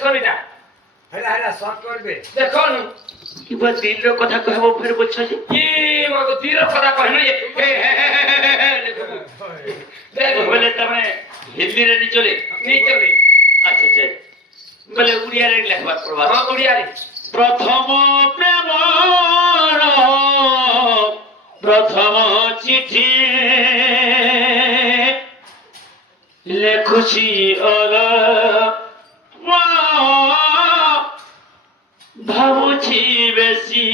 লেখছো এটা হেলা হেলা শর্ট করবে দেখুন কি বল দিলর কথা কহব ফের বলছো যে কি মগো তীর কথা কহিনো যে দেখো বলে তবে হিন্দি রে নি চলে নিচে আচ্ছা আচ্ছা বলে উড়িয়া রে লেখবার পড়বা হ্যাঁ ওড়িয়ারে প্রথম প্রেম প্রথম চিঠি লেখুছি অল ভাবুছি বেশি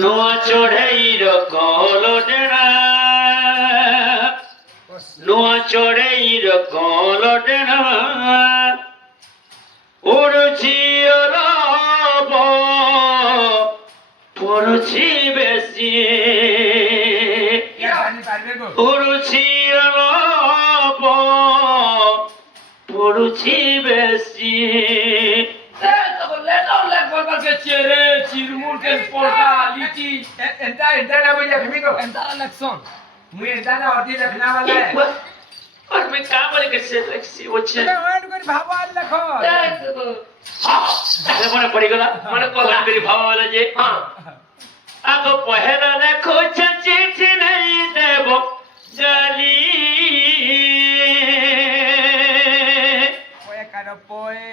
নূଆ চড়েইর কল ডেরা নূଆ চড়েইর কল ডেরা উড়ুছি অরব পড়ুছি বেশি জানি পারবে গো উড়ুছি অরব পড়ুছি বেশি তখন লেটাও লেখবার পারকে চেরে চিরমুরকে পড়া লিচি এন্টা এন্টা না বুঝা তুমি গো এন্তা লেখছন মুই এন্টা না অতি লেখনা वाला है और मैं क्या बोले कैसे लेक्सी वच्छे ওয়ান করে ভাবা আর লেখো তাহলে মনে পড়ে গেল মনে কলাম বেরি ভাবাওয়ালা যে হ্যাঁ আগো পহেলা লেখো চিঠি নেই দেব জালি পয়ে কারো পয়ে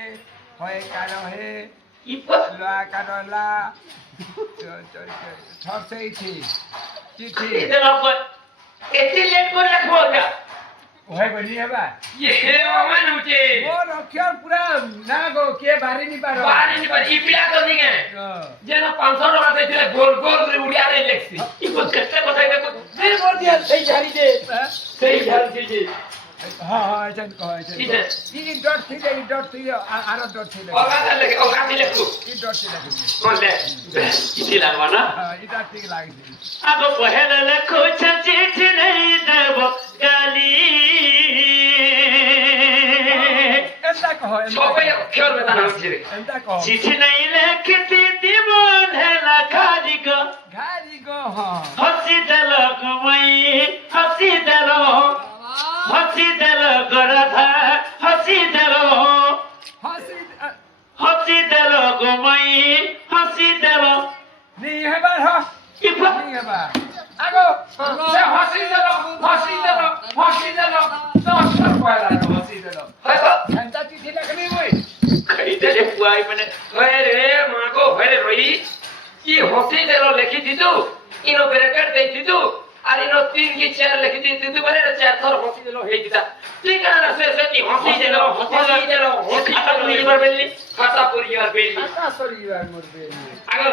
হয়ে কারো হে ইপা লা কারো লা সব সেই চিঠি इधर आपको এতে লেট করে রাখবো না ওহে বনি হেবা ये ओमन उचे মোর অক্ষর পুরা না গো কে বাড়ি নি পারো बारी नहीं पर इपिला तो नहीं है যেন 500 টাকা দিলে গোল গোল উড়িয়ারে লেখছি ইপা কষ্ট কথা দেখো ফির বল দিয়া সেই ঝাড়ি দে সেই ঝাড়ি দে হ্যাঁ হ্যাঁ এজন কহ ঠিক আছে। এজন ই ডট থেকে ই ডট থেকে আর ডট থেকে ওগাটা লেখে ওগাটি লেখু ই ডট থেকে লাগবে বলে ইতি লাগবা না হ্যাঁ ই ডট থেকে লাগবে আগো পহেলা লেখো চিঠি নেই দেব জালি এন্টা কহ সবাই অক্ষর বেতা নাম ছিল এন্টা কহ চিঠি নেই লেখতি দিব হেলা খালি গো ঘাড়ি গো হ্যাঁ হসি দেল গমাই হসি দেল গরাধা হসি দেল হাসি হসি দেল গমাই হসি দেল নি হেবা হ ইপা নি হেবা আগো সে হাসি দিল দশ পয়লা হাসি দিল এন্টা চিঠি লাগনি মই খাইতে রে পুয়াই মানে হয়ে রে মাগো হয়ে রই কি হসি দিল লিখি দিতু ইনো ব্রেকেট দেই দিতু আর ইনো তিন কি চার লিখি দিতু বলে রে চার থর হসি দিল হেই দিতা ঠিক না সে কি হসি দিল খাতা তুমি এবার বললি খাতা পরিবার বেলি আটা সরিবার মরবে আগো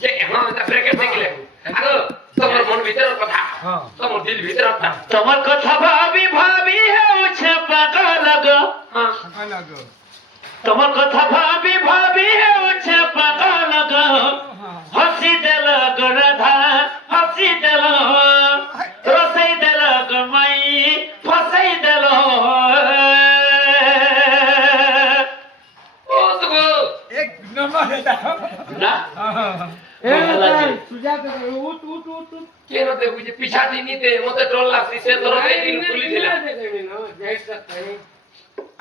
যে হ্যাঁ এটা ব্রেকেট দেখিলে আগো তোমার মন ভিতরের কথা হ্যাঁ তোমার দিল ভিতরের কথা তোমার কথা ভাবি ভাবি হেউছে পাগল গো হ্যাঁ লাগো তোমার কথা ভাবি ভাবি হেউছে পাগল গো হসি দেল গরাধা হসি দেল রসাই দেল গমাই ফসাই দেল ও তো এক নম্বর এটা না সুজাতে উঠ কেন দেখু যে পিছা দিনিতে মতে ডর লাগছে সে তোর এই দিন খুলি দিলা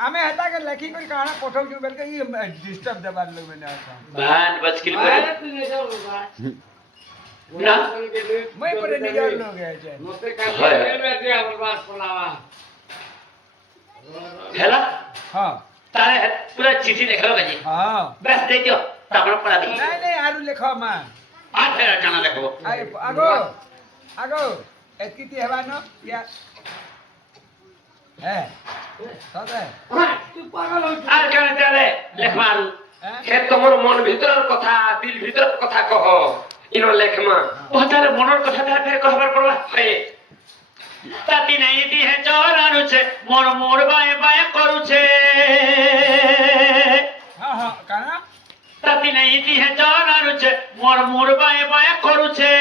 আমি হেতাকে লেখি করে কানা পঠাও কি বলকে ই ডিস্টার্ব দেবার লোক না ভান বচকিল করে না মই পরে নিগার লোক আছে হেলা হ্যাঁ তারে পুরা চিঠি দেখাও গাজি হ্যাঁ বাস দেখিও তারপর পড়া দেখি নাই নাই আরু লেখো মা আর ফের কানা দেখো আই আগো আগো এতকিতি হেবা ন ইয়া হ্যাঁ সদে আর কানে তারে লেখমাল হ্যাঁ হে তোমার মন ভিতরের কথা দিল ভিতরের কথা কহ ইনো লেখমা ও তারে মনের কথা তারে ফের কহবার পড়বা হে তাতি নাই দি হে জর আনুছে মোর মোর বায়ে বায়ে করুছে হ্যাঁ হ্যাঁ কানা তাতি নাই দি হে জর আনুছে মোর মোর বায়ে বায়ে করুছে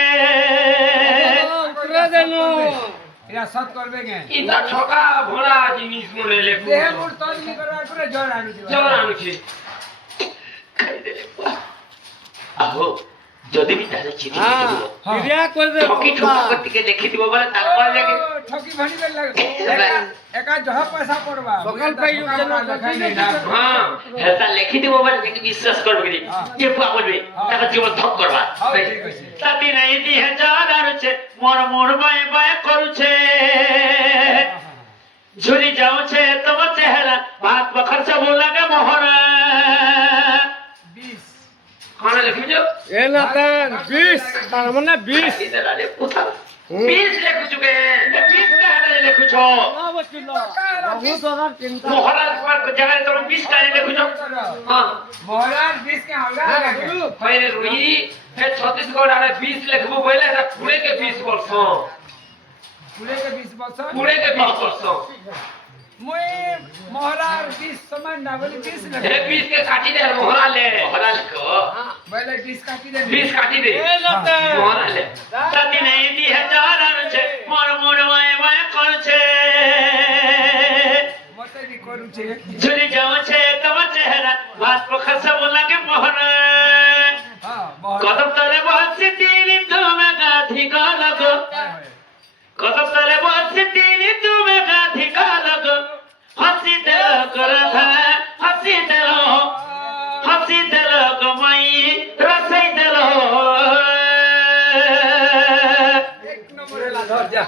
ইয়া সৎ করবে কে ইটা ঠকা ভোলা জিনিস মনে লেখু দেহে মোর তলনি করবার পরে জ্বর আনু দিবা জোর আনুছি খাই দে আহো যদি ବି ତାହେଲେ ଚିଠି ଲେଖିଥିବ ক্রিয়া করে দে ଠକି ଠକା ଟିକେ ଲେଖିଥିବ ବୋଲେ ତାପରେ ଯାଇକି ঠকি ভানি বেল লাগে একা জহ পয়সা পড়বা সকাল পাই হ্যাঁ ହେଟା ଲେଖିଥିବ ବୋଲେ ଯାଇକି ବିଶ୍ୱାସ କରିବ କି କିଏ ପୁଆ ବୋଲବେ ତାଙ୍କ ଜୀବନ ଧକ କରବା ହଉ ঠিক আছে ତାତି ନାଇଁ ଦି ହଜାର ଆରୁଛେ ମୋର ମୋର ବାଏ ବାଏ କରୁଛେ ঝুলি যাওছে তোমার চেহারা ভাত বখর সব লাগে মোহরা 20 কଣ ଲେଖୁଛୁ এ না তেন 20 তার মানে 20 ইদারে পুতা বিশ লেখୁଛୁ কে বিশ কাহে লেখুছ না বচিল বহুত ধরার চিন্তা মোহরা জায়গায় তুমি বিশ কাহে লেখুছ হ্যাঁ মহারাজ 20 কে আমরা লাগে হইরে রুই হে ছত্তিশগড় আরে 20 লেখবো বলে এটা পুরে কে 20 বর্ষ পুরে কে 20 বছর পুরে কে 20 বর্ষ মই মহারাজ 20 সমান না বলি 20 হে লাগে 20 কে কাটি দে মোহরা লে মোহরা লেখ বলে 20 কাটি দে 20 কাটি দে এ না তেন মোহরা লে তাতি নাই দি হাজার আনছে মোর মোর বায়ে বায়ে করছে মতে দি করুছে ঝুলি যাওছে তোমার চেহারা ভাত বখর সব লাগে মোহরা হ্যাঁ মহারাজ কদম তলে বসে দিলি তুমি গাধি গলগো কদম তলে বসে দিলি তুমি গাধি গলগো হাসি দিল করধা হাসি দিল গমাই রসাই দিল এক নম্বরে লা ধর যা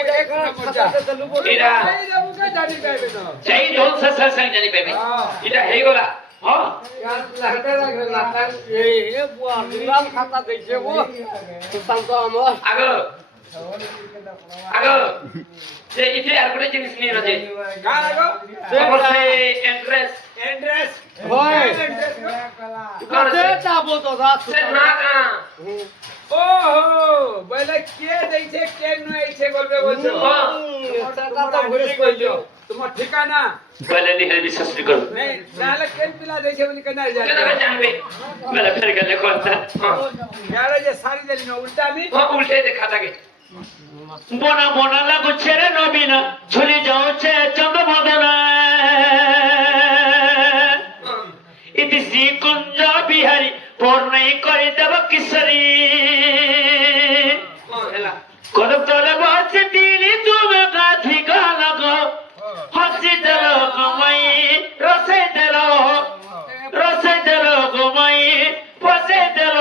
এটা এখন খাতাতে চালু করে এটা এই দেবুকে জানি পাইবে না সেই ঢোল সে সঙ্গ জানি পাবে হ্যাঁ এটা হয়ে গলা হ্যাঁ লাগতে লাগে না তেন এ বুয়া বিরাম খাতা দিছে ও শান্ত আমার আগে আগে যে ইতে আর কোন জিনিস নিয়ে আছে কা লাগো খবর সে এড্রেস এড্রেস হয় এড্রেস কতে যাবো তো রাত সে না কা ওহো বলে কে দেইছে কে নইছে বলবে বলছো দাদা ঘুরে কইলো তোমার ঠিকানা বলে নিহে বিশ্বাস করো নেই নালে কেন পিলা দেইছে বলি কেন কেন জানে জানবে বলে ফের গেলে কোনটা यार যে সারি দেলি না উল্টা আমি উল্টে দেখা থাকে বোনা বোনা লাগুছে রে নবীনা ঝুলি যাওছে চন্দ্রমদনা ইতি শ্রীকুঞ্জ বিহারী পূর্ণই করে দেব কিশোরী হেলা কদম তলে বসে দিলি তুমি গাধি গলগো হাসি দিল গমাই রসাই দিল গমাই বসাই দিল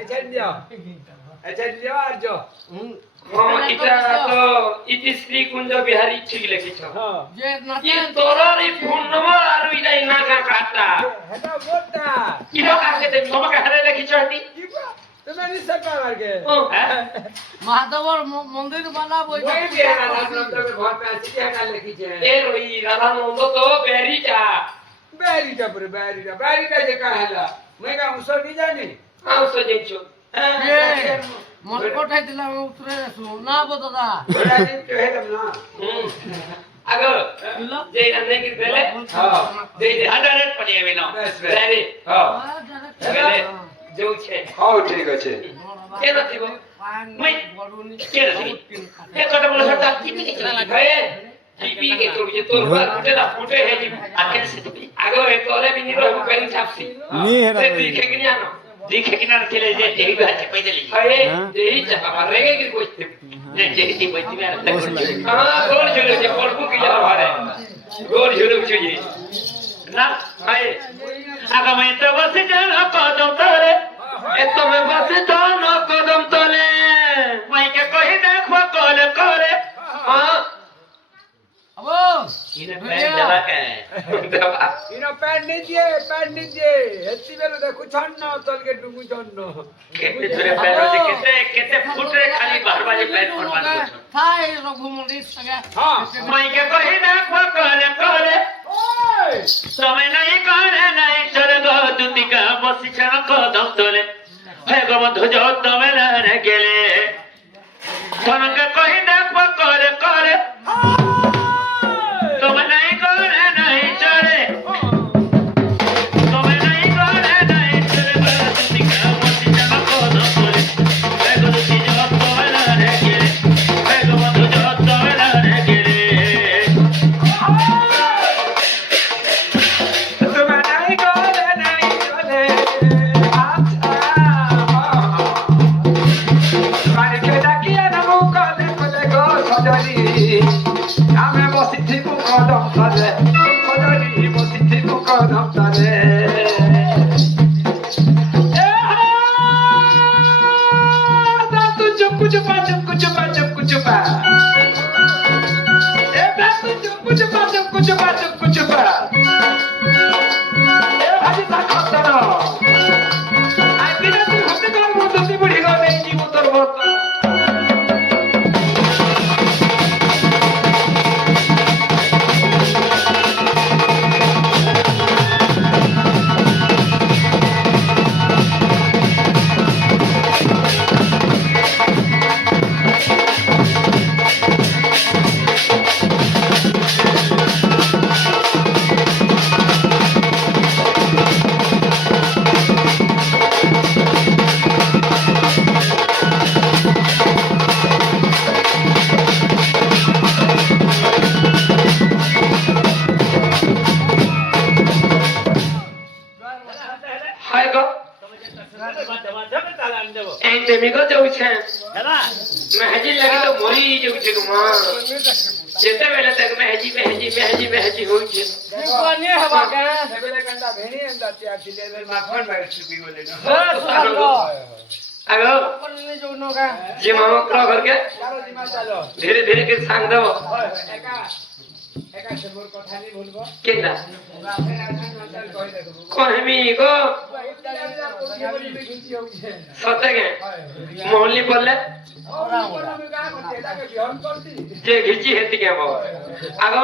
এছেন দিও এছেন দিও আর যো এটা তো ইতি শ্রী কুঞ্জ বিহারী ঠিক লিখিছ যে না কি তোরর এই ফোন নম্বর আর ইটাই না কা কাটা এটা মোটা কি লোক আগে দেবি তোমাকে হারে লিখিছ এটি কি তুমি নিশ্চয় পারবে মাধবর মন্দির বানাবো ওই বিয়া রাধা নন্দকে ঘর পে আসি এটা লিখিছে এ রই রাধানন্দ তো বেরিটা बैरिटा जे कहेला मैं का उसो नहीं जानी আও সজেছো মন কোঠাই দিলাম উতরে আসু না বো দাদা बड़ा दिन के है तब ना আগে দিল যে রান্নে কি বেলে हां যে হাজারের পড়ে এবেন बस বেলে हां বেলে যৌছে हां ठीक আছে কেন থিব মই কে রাখি এ কথা বলে সব চিনি কি ভাই টিপি কে তোর যে তোর বার ফুটে না ফুটে হে জি আকে সে দিবি আগে এ তোলে বিনি রহ বেন ছাপসি নি হেরা সে দিখে কি জানো দেখে কিনা খেলে যে এই বাচ্চা কই দিলি ভাই যেই চাপা রেগে কি কইতে যে যে কি বই দিবি আর হ্যাঁ গোল ঝুলে যে পড়বু কি জানো ভারে গোল ঝুলে ছুঁয়ে না ভাই আগামী তো বসে যান কদম তলে এ তুমি বসে দাও কদম তলে মাইকে কই দেখো কলে করে হ্যাঁ আবো ইনে প্যান দেলা কে দেবা इनो पैंट नीचे हेती बेलो देखो छन्न तल के डुगु छन्न কেতে ধরে প্যান হচ্ছে কেতে ফুটে খালি বারবারে প্যান করবার তাই রঘুমন্দির সঙ্গে हां মাইকে কই দেখো কলে করে ओए সময় নাই করে নাই চলে গো দুতিকা বসিছে কদম তলে হে গো বন্ধু যত মেলা রে গেলে তোমাকে কই দেখো করে করে তোমায় নাই করে নাই চলে তোমায় নাই করে নাই চলে গো দুতিকা বসিছে কদম তলে হে গো দুতি যত মেলা রে গেলে হে গো বন্ধু যত মেলা রে গেলে तुम्हारा ही गोल है ना ଆମେ ବସିଥିବୁ କଦମ ତଳେ ସଜনী ବସିଥିବୁ କଦମ ତଳେ Chupa chupa chupa chupa chupa chupa. Chupa chupa chupa chupa chupa chupa. Haji tak khatta na. Ai bina tu hote kar mundo ti budi go nei ji motor motor. Hai go. Em thì mình có châu sen. Mà haji lagi to mori jau je ma. Jete bela tak mehaji hoje. કોને હવા કે સેબેલે કંડા ભેણી અંદર ત્યાં થી level માખણ બાર સુકી બોલે નો Ago. કોને જોનો કે Je mama kro करके ચાલો જીમા ચાલો धीरे धीरे के सांग दो. એકા એકા શંભર কথা ની બોલબો Kenda. આપણે આખા નાચલ કહી દેખો Ko hemi go sate ke mohli bolle je ghichi heti ke baba. Ago